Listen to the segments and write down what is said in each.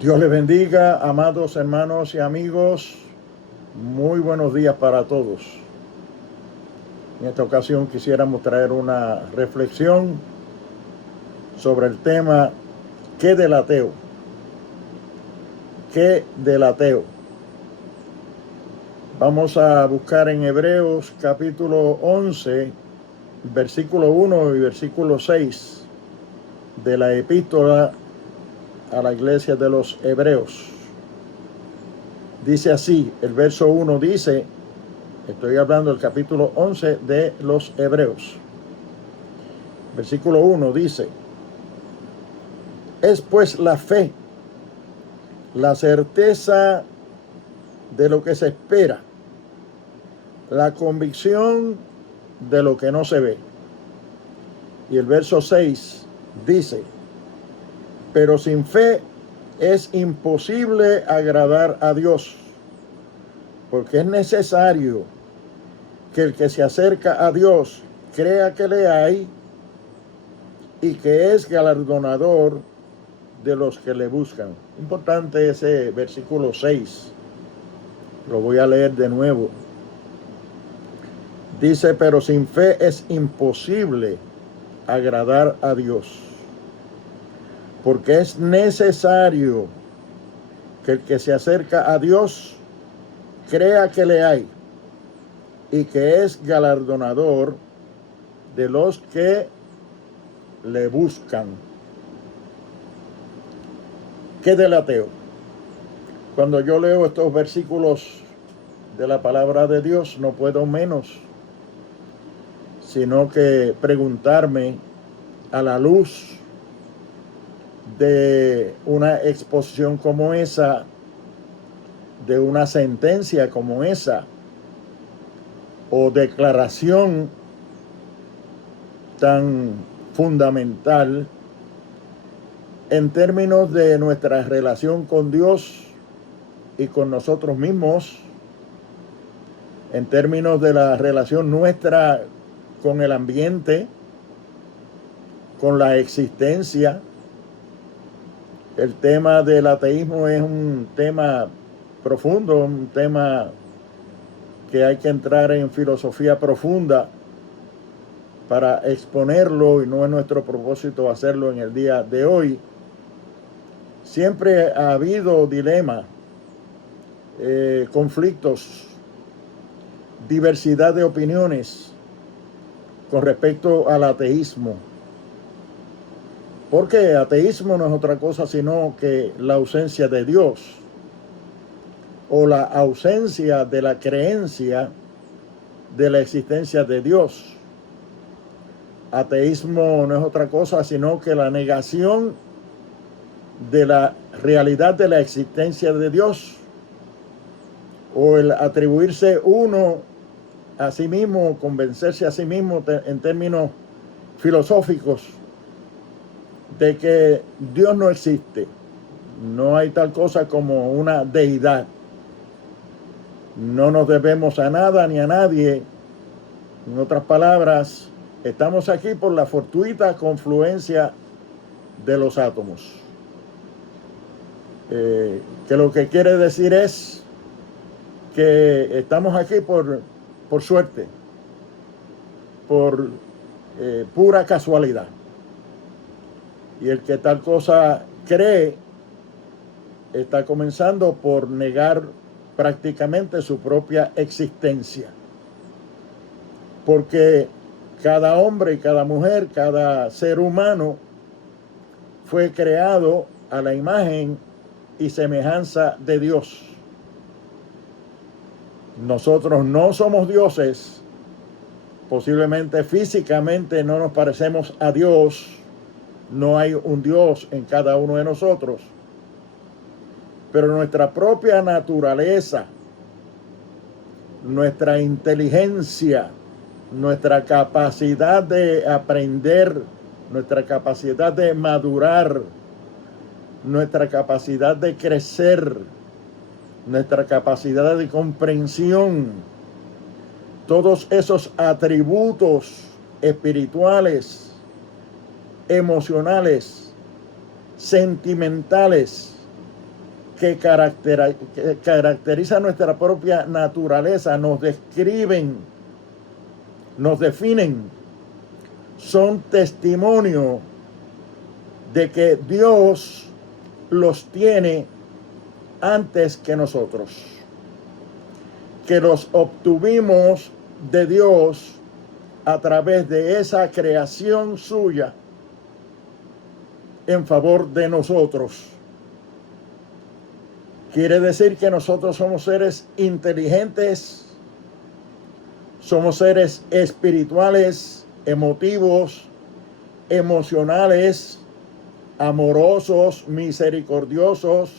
Dios les bendiga, amados hermanos y amigos. Muy buenos días para todos. En esta ocasión quisiéramos traer una reflexión sobre el tema ¿qué del ateo? ¿Qué del ateo? Vamos a buscar en Hebreos capítulo 11, versículo 1 y versículo 6 de la epístola a la iglesia de los Hebreos. Dice así, el verso 1 dice, estoy hablando del capítulo 11 de los Hebreos. Versículo 1 dice, es pues la fe, la certeza de lo que se espera, la convicción de lo que no se ve. Y el verso 6 dice, pero sin fe es imposible agradar a Dios, porque es necesario que el que se acerca a Dios crea que le hay y que es galardonador de los que le buscan. Importante ese versículo 6. Lo voy a leer de nuevo. Dice, pero sin fe es imposible agradar a Dios, porque es necesario que el que se acerca a Dios crea que le hay y que es galardonador de los que le buscan. ¿Qué del ateo? Cuando yo leo estos versículos de la palabra de Dios, no puedo menos sino que preguntarme a la luz de una exposición como esa, de una sentencia como esa, o declaración tan fundamental en términos de nuestra relación con Dios y con nosotros mismos, en términos de la relación nuestra con el ambiente, con la existencia. El tema del ateísmo es un tema profundo, un tema que hay que entrar en filosofía profunda para exponerlo, y no es nuestro propósito hacerlo en el día de hoy. Siempre ha habido dilemas, conflictos, diversidad de opiniones con respecto al ateísmo. Porque ateísmo no es otra cosa sino que la ausencia de Dios, o la ausencia de la creencia de la existencia de Dios. Ateísmo no es otra cosa sino que la negación de la realidad de la existencia de Dios, o el atribuirse uno a sí mismo, convencerse a sí mismo en términos filosóficos de que Dios no existe. No hay tal cosa como una deidad. No nos debemos a nada ni a nadie. En otras palabras, estamos aquí por la fortuita confluencia de los átomos. Que lo que quiere decir es que estamos aquí por suerte, por pura casualidad. Y el que tal cosa cree está comenzando por negar prácticamente su propia existencia. Porque cada hombre y cada mujer, cada ser humano fue creado a la imagen y semejanza de Dios. Nosotros no somos dioses, posiblemente físicamente no nos parecemos a Dios, no hay un Dios en cada uno de nosotros, pero nuestra propia naturaleza, nuestra inteligencia, nuestra capacidad de aprender, nuestra capacidad de madurar, nuestra capacidad de crecer, nuestra capacidad de comprensión, todos esos atributos espirituales, emocionales, sentimentales, que caracteriza nuestra propia naturaleza, nos describen, nos definen, son testimonio de que Dios los tiene antes que nosotros, que los obtuvimos de Dios a través de esa creación suya en favor de nosotros. Quiere decir que nosotros somos seres inteligentes, somos seres espirituales, emotivos, emocionales, amorosos, misericordiosos,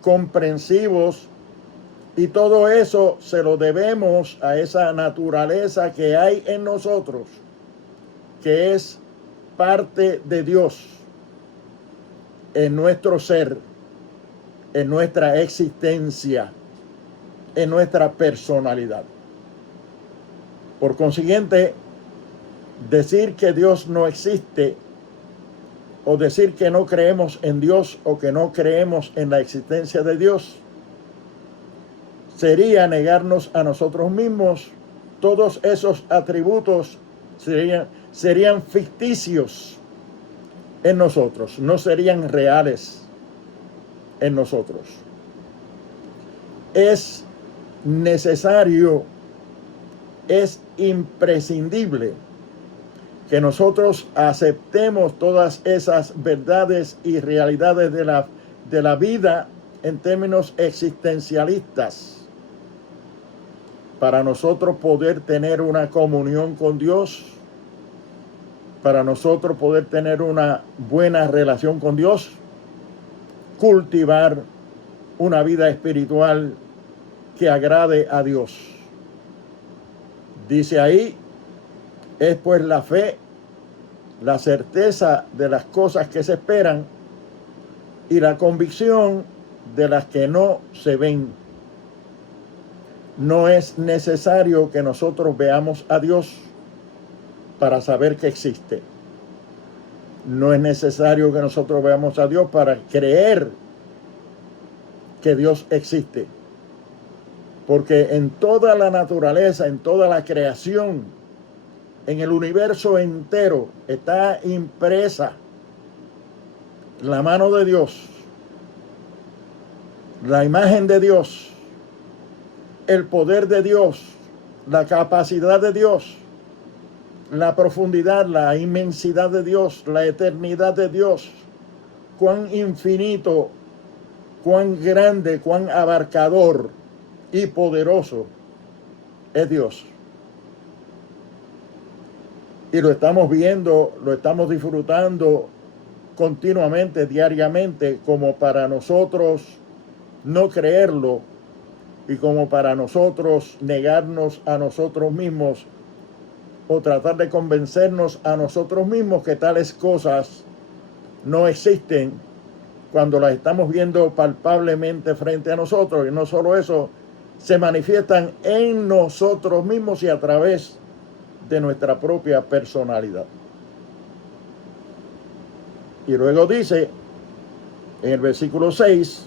comprensivos, y todo eso se lo debemos a esa naturaleza que hay en nosotros, que es parte de Dios en nuestro ser, en nuestra existencia, en nuestra personalidad. Por consiguiente, decir que Dios no existe, o decir que no creemos en Dios, o que no creemos en la existencia de Dios, sería negarnos a nosotros mismos. Todos esos atributos serían ficticios en nosotros, no serían reales en nosotros. Es necesario, es imprescindible que nosotros aceptemos todas esas verdades y realidades de la vida en términos existencialistas, para nosotros poder tener una comunión con Dios, para nosotros poder tener una buena relación con Dios, cultivar una vida espiritual que agrade a Dios. Dice ahí, es pues la fe, la certeza de las cosas que se esperan y la convicción de las que no se ven. No es necesario que nosotros veamos a Dios para saber que existe. No es necesario que nosotros veamos a Dios para creer que Dios existe. Porque en toda la naturaleza, en toda la creación, en el universo entero, está impresa la mano de Dios, la imagen de Dios, el poder de Dios, la capacidad de Dios, la profundidad, la inmensidad de Dios, la eternidad de Dios, cuán infinito, cuán grande, cuán abarcador y poderoso es Dios. Y lo estamos viendo, lo estamos disfrutando continuamente, diariamente, como para nosotros no creerlo y como para nosotros negarnos a nosotros mismos o tratar de convencernos a nosotros mismos que tales cosas no existen cuando las estamos viendo palpablemente frente a nosotros. Y no solo eso, se manifiestan en nosotros mismos y a través de nuestra propia personalidad. Y luego dice, en el versículo 6,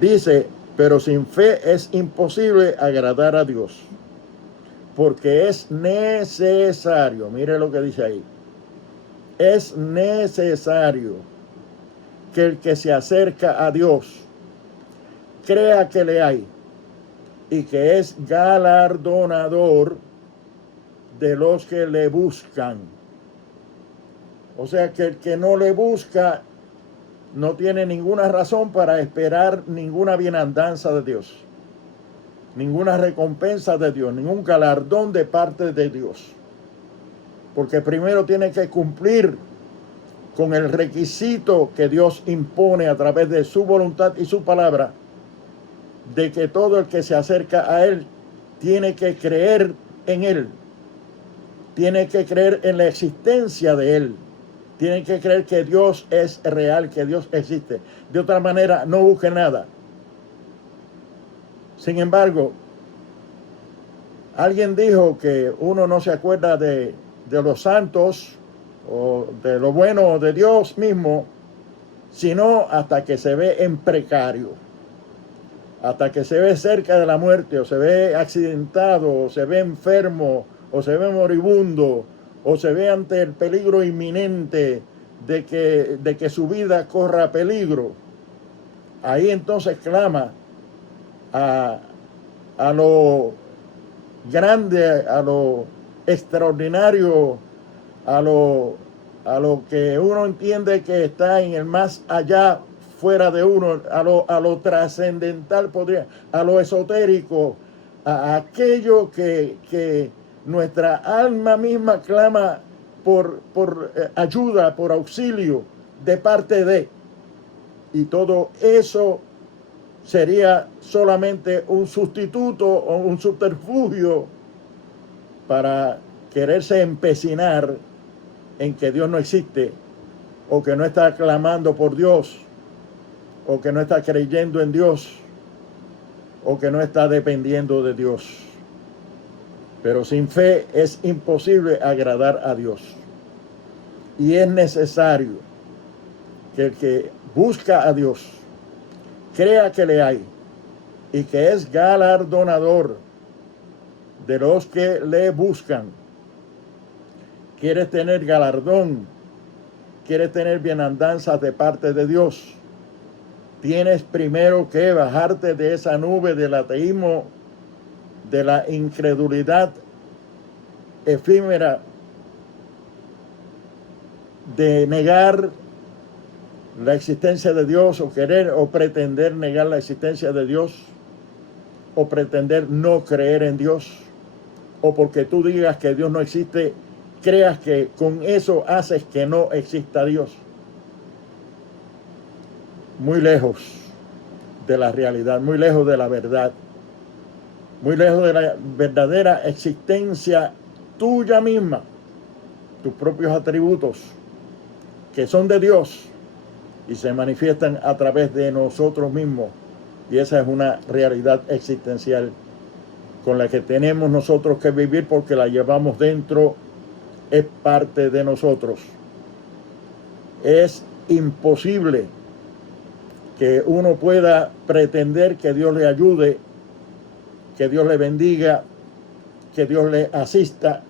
dice, pero sin fe es imposible agradar a Dios, porque es necesario, mire lo que dice ahí, es necesario que el que se acerca a Dios crea que le hay y que es galardonador de los que le buscan. O sea que el que no le busca no tiene ninguna razón para esperar ninguna bienandanza de Dios, ninguna recompensa de Dios, ningún galardón de parte de Dios. Porque primero tiene que cumplir con el requisito que Dios impone a través de su voluntad y su palabra, de que todo el que se acerca a Él tiene que creer en Él, tiene que creer en la existencia de Él, tiene que creer que Dios es real, que Dios existe. De otra manera, no busque nada. Sin embargo, alguien dijo que uno no se acuerda de los santos o de lo bueno de Dios mismo, sino hasta que se ve en precario, hasta que se ve cerca de la muerte, o se ve accidentado, o se ve enfermo, o se ve moribundo, o se ve ante el peligro inminente de que su vida corra peligro. Ahí entonces clama a lo grande, a lo extraordinario, a lo que uno entiende que está en el más allá, fuera de uno, a lo trascendental, a lo esotérico, a aquello que nuestra alma misma clama por ayuda, por auxilio de parte de. Y todo eso sería solamente un sustituto o un subterfugio para quererse empecinar en que Dios no existe, o que no está clamando por Dios, o que no está creyendo en Dios, o que no está dependiendo de Dios. Pero sin fe es imposible agradar a Dios. Y es necesario que el que busca a Dios crea que le hay y que es galardonador de los que le buscan. ¿Quieres tener galardón? ¿Quieres tener bienandanzas de parte de Dios? Tienes primero que bajarte de esa nube del ateísmo, de la incredulidad efímera, de negar la existencia de Dios, o querer o pretender negar la existencia de Dios, o pretender no creer en Dios, o porque tú digas que Dios no existe, creas que con eso haces que no exista Dios. Muy lejos de la realidad, muy lejos de la verdad, muy lejos de la verdadera existencia tuya misma, tus propios atributos, que son de Dios y se manifiestan a través de nosotros mismos. Y esa es una realidad existencial con la que tenemos nosotros que vivir, porque la llevamos dentro, es parte de nosotros. Es imposible que uno pueda pretender que Dios le ayude, que Dios le bendiga, que Dios le asista,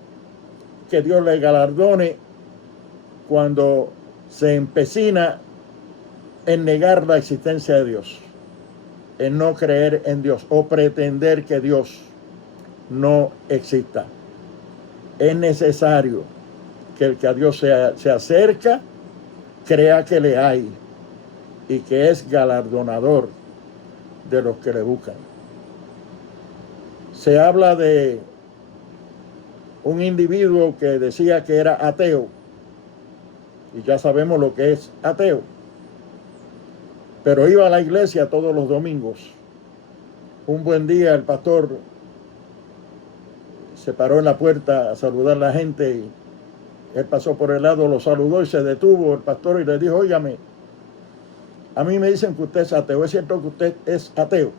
que Dios le galardone, cuando se empecina en negar la existencia de Dios, en no creer en Dios, o pretender que Dios no exista. Es necesario que el que a Dios se acerca crea que le hay y que es galardonador de los que le buscan. Se habla de un individuo que decía que era ateo, y ya sabemos lo que es ateo, pero iba a la iglesia todos los domingos. Un buen día el pastor se paró en la puerta a saludar a la gente, y él pasó por el lado, lo saludó y se detuvo el pastor y le dijo: óigame, a mí me dicen que usted es ateo, ¿es cierto que usted es ateo?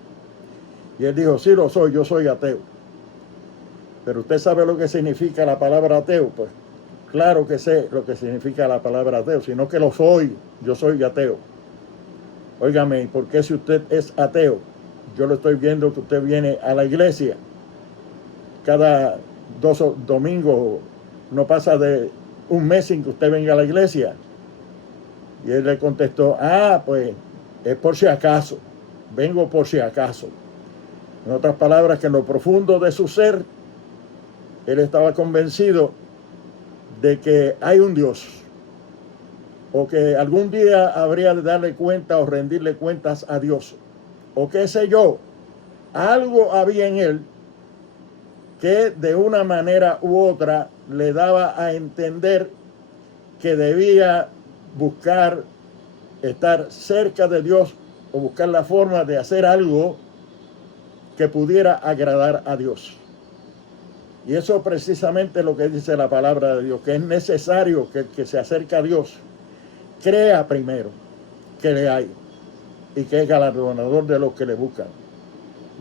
Y él dijo: sí lo soy, yo soy ateo. Pero usted sabe lo que significa la palabra ateo. Pues claro que sé lo que significa la palabra ateo, sino que lo soy, yo soy ateo. Óigame, ¿por qué si usted es ateo? Yo lo estoy viendo que usted viene a la iglesia cada 2 domingos, no pasa de un mes sin que usted venga a la iglesia. Y él le contestó: pues es por si acaso, vengo por si acaso. En otras palabras, que en lo profundo de su ser, él estaba convencido de que hay un Dios, o que algún día habría de darle cuenta o rendirle cuentas a Dios, o qué sé yo. Algo había en él que de una manera u otra le daba a entender que debía buscar estar cerca de Dios, o buscar la forma de hacer algo que pudiera agradar a Dios. Y eso precisamente es lo que dice la palabra de Dios, que es necesario que el que se acerca a Dios crea primero que le hay y que es galardonador de los que le buscan.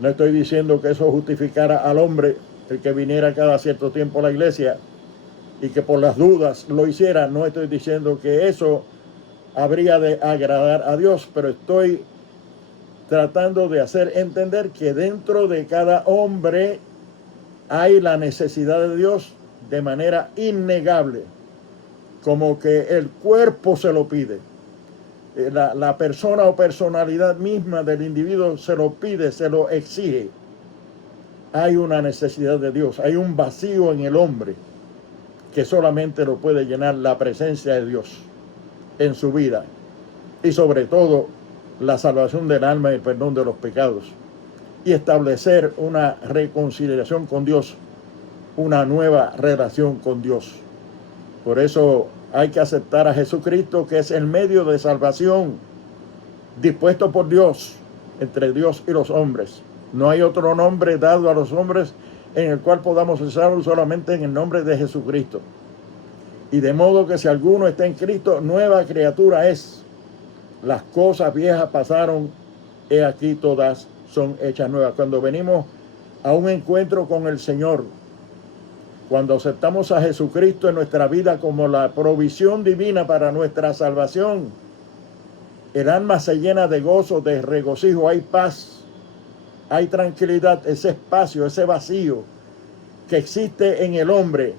No estoy diciendo que eso justificara al hombre el que viniera cada cierto tiempo a la iglesia y que por las dudas lo hiciera. No estoy diciendo que eso habría de agradar a Dios, pero estoy tratando de hacer entender que dentro de cada hombre hay la necesidad de Dios de manera innegable, como que el cuerpo se lo pide. La persona o personalidad misma del individuo se lo pide, se lo exige. Hay una necesidad de Dios, hay un vacío en el hombre que solamente lo puede llenar la presencia de Dios en su vida y sobre todo la salvación del alma y el perdón de los pecados y establecer una reconciliación con Dios, una nueva relación con Dios. Por eso hay que aceptar a Jesucristo, que es el medio de salvación dispuesto por Dios entre Dios y los hombres. No hay otro nombre dado a los hombres en el cual podamos ser salvos, solamente en el nombre de Jesucristo. Y de modo que si alguno está en Cristo, nueva criatura es. Las cosas viejas pasaron, he aquí todas son hechas nuevas. Cuando venimos a un encuentro con el Señor, cuando aceptamos a Jesucristo en nuestra vida como la provisión divina para nuestra salvación, el alma se llena de gozo, de regocijo, hay paz, hay tranquilidad. Ese espacio, ese vacío que existe en el hombre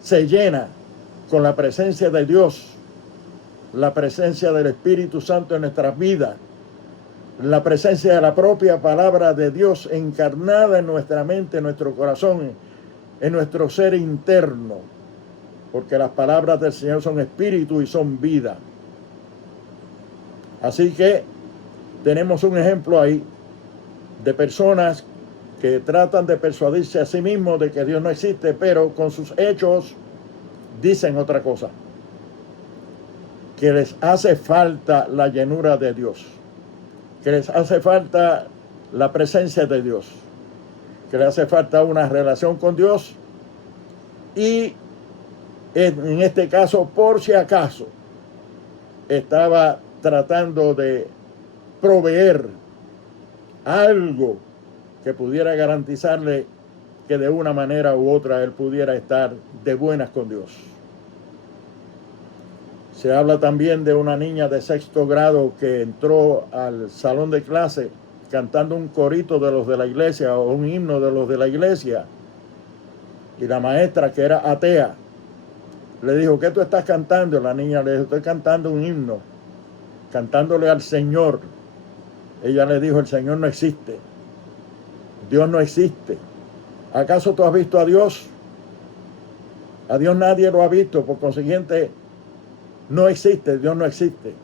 se llena con la presencia de Dios, la presencia del Espíritu Santo en nuestras vidas, la presencia de la propia palabra de Dios encarnada en nuestra mente, en nuestro corazón, en nuestro ser interno, porque las palabras del Señor son espíritu y son vida. Así que tenemos un ejemplo ahí de personas que tratan de persuadirse a sí mismos de que Dios no existe, pero con sus hechos dicen otra cosa, que les hace falta la llenura de Dios, que les hace falta la presencia de Dios, que le hace falta una relación con Dios y en este caso, por si acaso, estaba tratando de proveer algo que pudiera garantizarle que de una manera u otra él pudiera estar de buenas con Dios. Se habla también de una niña de 6º grado que entró al salón de clase cantando un corito de los de la iglesia o un himno de los de la iglesia. Y la maestra, que era atea, le dijo, ¿qué tú estás cantando? La niña le dijo, estoy cantando un himno, cantándole al Señor. Ella le dijo, el Señor no existe. Dios no existe. ¿Acaso tú has visto a Dios? A Dios nadie lo ha visto, por consiguiente, no existe, Dios no existe.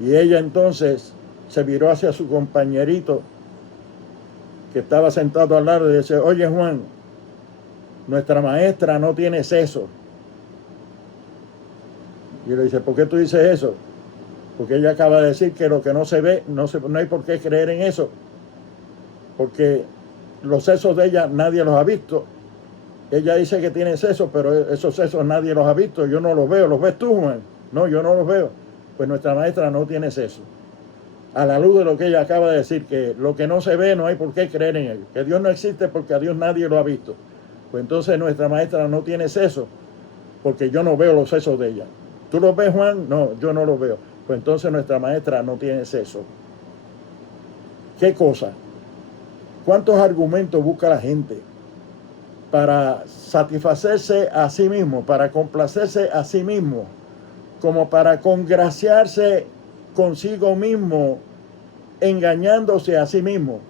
Y ella entonces se viró hacia su compañerito que estaba sentado al lado y dice, oye Juan, nuestra maestra no tiene seso. Y le dice, ¿por qué tú dices eso? Porque ella acaba de decir que lo que no se ve, no hay por qué creer en eso. Porque los sesos de ella nadie los ha visto. Ella dice que tiene sesos, pero esos sesos nadie los ha visto. Yo no los veo. ¿Los ves tú, Juan? No, yo no los veo. Pues nuestra maestra no tiene sesos. A la luz de lo que ella acaba de decir, que lo que no se ve no hay por qué creer en él. Que Dios no existe porque a Dios nadie lo ha visto. Pues entonces nuestra maestra no tiene sesos, porque yo no veo los sesos de ella. ¿Tú los ves, Juan? No, yo no los veo. Pues entonces nuestra maestra no tiene sesos. ¿Qué cosa? ¿Cuántos argumentos busca la gente para satisfacerse a sí mismo, para complacerse a sí mismo, como para congraciarse consigo mismo, engañándose a sí mismo?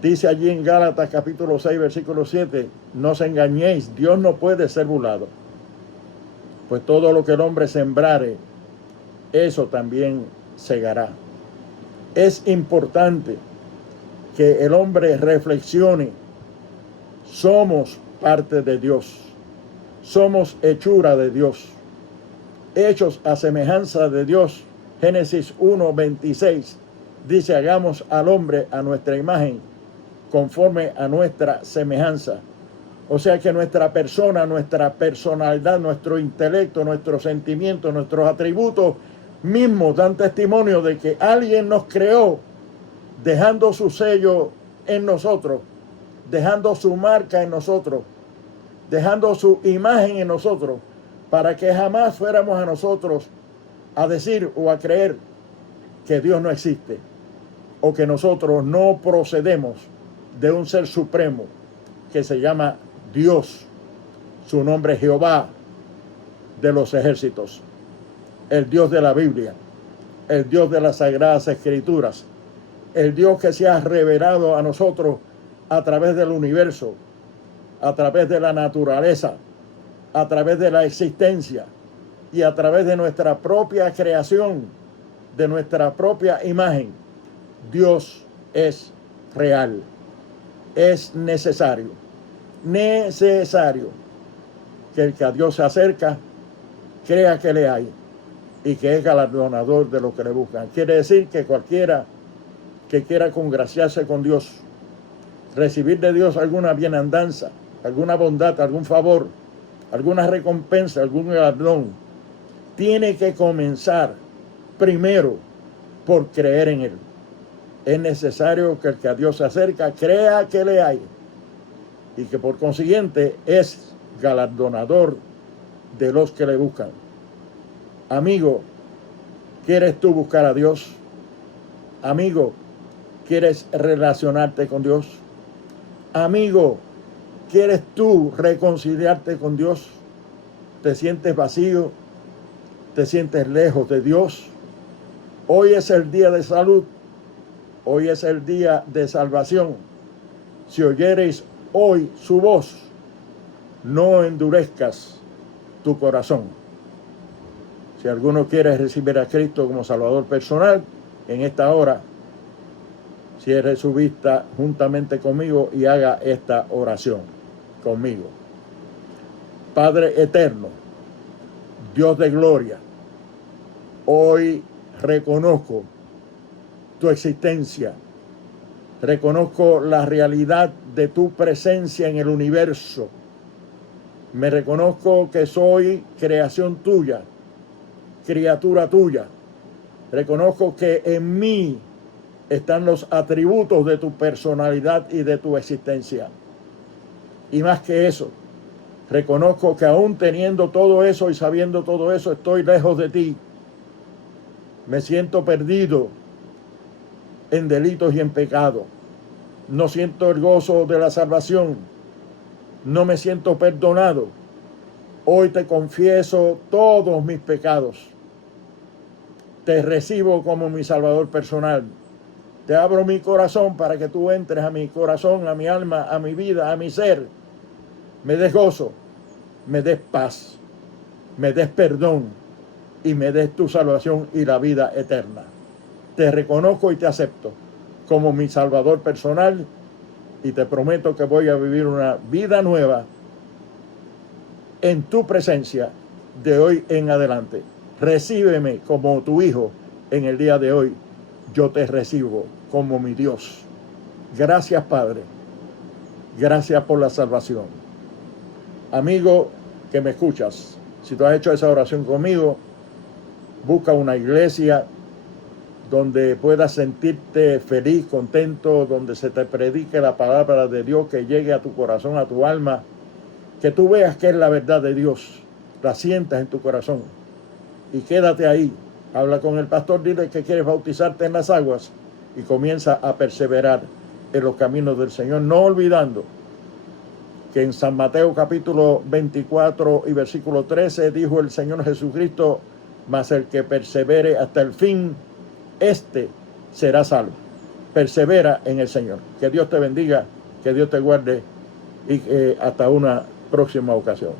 Dice allí en Gálatas capítulo 6, versículo 7, no os engañéis, Dios no puede ser burlado. Pues todo lo que el hombre sembrare, eso también segará. Es importante que el hombre reflexione. Somos parte de Dios. Somos hechura de Dios. Hechos a semejanza de Dios. Génesis 1:26 dice, hagamos al hombre a nuestra imagen, conforme a nuestra semejanza. O sea que nuestra persona, nuestra personalidad, nuestro intelecto, nuestros sentimientos, nuestros atributos mismos dan testimonio de que alguien nos creó, dejando su sello en nosotros, dejando su marca en nosotros, dejando su imagen en nosotros, para que jamás fuéramos a nosotros a decir o a creer que Dios no existe, o que nosotros no procedemos de un ser supremo que se llama Dios. Su nombre es Jehová de los ejércitos, el Dios de la Biblia, el Dios de las Sagradas Escrituras, el Dios que se ha revelado a nosotros a través del universo, a través de la naturaleza, a través de la existencia y a través de nuestra propia creación, de nuestra propia imagen. Dios es real, es necesario que el que a Dios se acerca crea que le hay y que es galardonador de lo que le buscan. Quiere decir que cualquiera que quiera congraciarse con Dios, recibir de Dios alguna bienandanza, alguna bondad, algún favor, alguna recompensa, algún galardón, tiene que comenzar primero por creer en Él. Es necesario que el que a Dios se acerca crea que le hay y que por consiguiente es galardonador de los que le buscan. Amigo, ¿quieres tú buscar a Dios? Amigo, ¿quieres relacionarte con Dios? Amigo, ¿quieres tú reconciliarte con Dios? ¿Te sientes vacío? ¿Te sientes lejos de Dios? Hoy es el día de salud. Hoy es el día de salvación. Si oyereis hoy su voz, no endurezcas tu corazón. Si alguno quiere recibir a Cristo como Salvador personal, en esta hora, cierre su vista juntamente conmigo y haga esta oración conmigo. Padre eterno, Dios de gloria, hoy reconozco tu existencia, reconozco la realidad de tu presencia en el universo. Me reconozco que soy creación tuya, criatura tuya. Reconozco que en mí están los atributos de tu personalidad y de tu existencia. Y más que eso, reconozco que aún teniendo todo eso y sabiendo todo eso, estoy lejos de ti. Me siento perdido en delitos y en pecado. No siento el gozo de la salvación. No me siento perdonado. Hoy te confieso todos mis pecados. Te recibo como mi Salvador personal. Te abro mi corazón para que tú entres a mi corazón, a mi alma, a mi vida, a mi ser. Me des gozo, me des paz, me des perdón y me des tu salvación y la vida eterna. Te reconozco y te acepto como mi Salvador personal y te prometo que voy a vivir una vida nueva en tu presencia de hoy en adelante. Recíbeme como tu hijo en el día de hoy. Yo te recibo como mi Dios. Gracias, Padre. Gracias por la salvación. Amigo que me escuchas, si tú has hecho esa oración conmigo, busca una iglesia donde puedas sentirte feliz, contento, donde se te predique la palabra de Dios, que llegue a tu corazón, a tu alma, que tú veas que es la verdad de Dios, la sientas en tu corazón y quédate ahí. Habla con el pastor, dile que quieres bautizarte en las aguas y comienza a perseverar en los caminos del Señor, no olvidando que en San Mateo capítulo 24 y versículo 13 dijo el Señor Jesucristo: mas el que persevere hasta el fin, este será salvo. Persevera en el Señor. Que Dios te bendiga, que Dios te guarde y hasta una próxima ocasión.